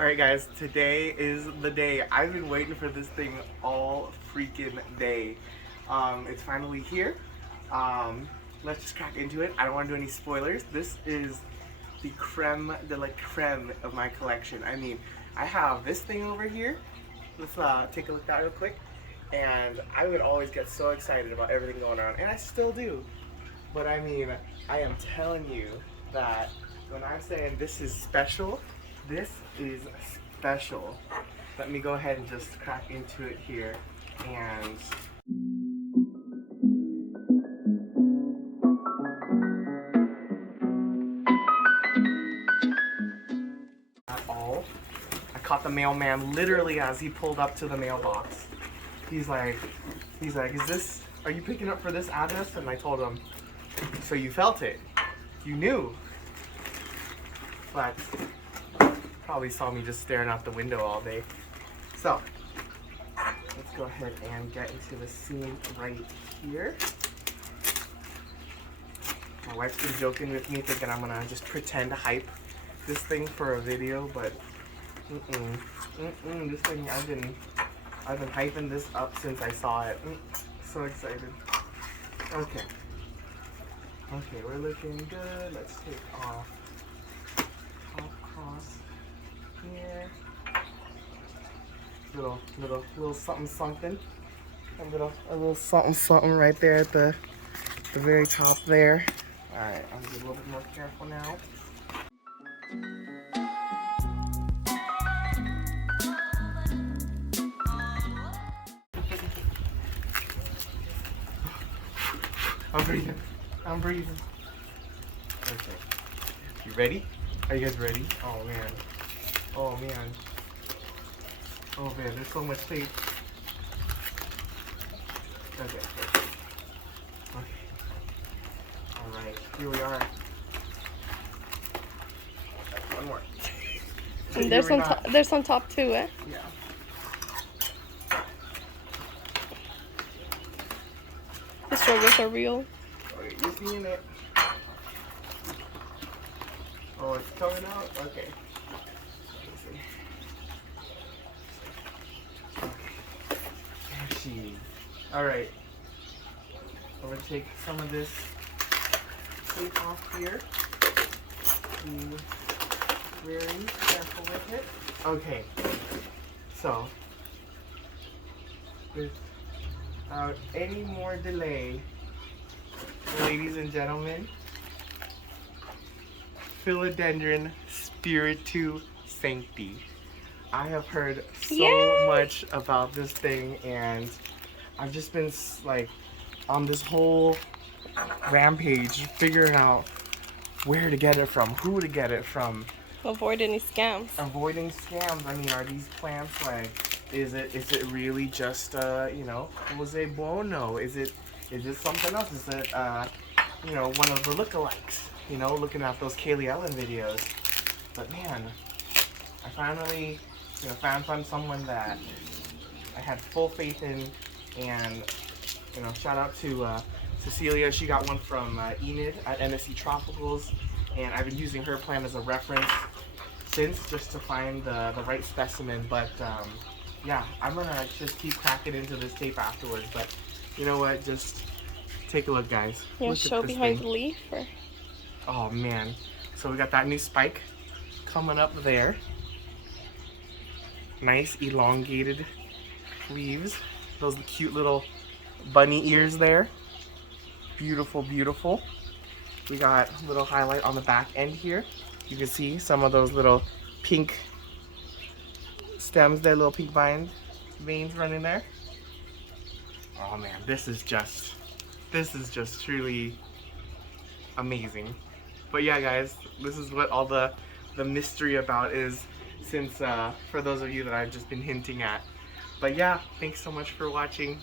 Alright guys, today is the day. I've been waiting for this thing all freaking day. It's finally here. Let's just crack into it. I don't want to do any spoilers. This is the creme de la creme of my collection. I mean, I have this thing over here. Let's take a look at that real quick. And I would always get so excited about everything going on, and I still do. But I mean, I am telling you that when I'm saying this is special, this is special. Let me go ahead and just crack into it here. And at all, I caught the mailman literally as he pulled up to the mailbox. He's like, are you picking up for this address? And I told him, so you felt it. You knew. But probably saw me just staring out the window all day. So, let's go ahead and get into the scene right here. My wife's been joking with me thinking I'm gonna just pretend to hype this thing for a video, but this thing, I've been hyping this up since I saw it. So excited. Okay, we're looking good. Let's take off top cross here. Little something. A little something right there at the very top there. All right, I'm gonna be a little bit more careful now. I'm breathing. Okay. You ready? Are you guys ready? Oh man. Oh man. Oh man, there's so much tape. Okay. Alright, here we are. One more. And there's on top too, eh? Yeah. The strawberries are real. Okay, you're seeing it. Oh, it's coming out? Okay. Let's see. Okay. Alright. I'm going to take some of this tape off here. Be very careful with it. Okay. So, without any more delay, ladies and gentlemen, Philodendron Spiritu Sancti. I have heard so much about this thing, and I've just been like on this whole rampage figuring out where to get it from, who to get it from. Avoid any scams. Avoiding scams. I mean, are these plants like, is it really just Jose Bono? Is it something else? Is it one of the lookalikes? Looking at those Kaylee Ellen videos. But man, I finally found someone that I had full faith in, and shout out to Cecilia. She got one from Enid at NSC Tropicals, and I've been using her plant as a reference since, just to find the right specimen. But yeah, I'm gonna just keep cracking into this tape afterwards. But you know what? Just take a look, guys. Yeah, show behind the leaf. Oh man, so we got that new spike coming up there. Nice elongated leaves. Those cute little bunny ears there. Beautiful, beautiful. We got a little highlight on the back end here. You can see some of those little pink stems there, little pink veins running there. Oh man, this is just truly amazing. But yeah, guys, this is what all the mystery about is, since for those of you that I've just been hinting at. But yeah, thanks so much for watching.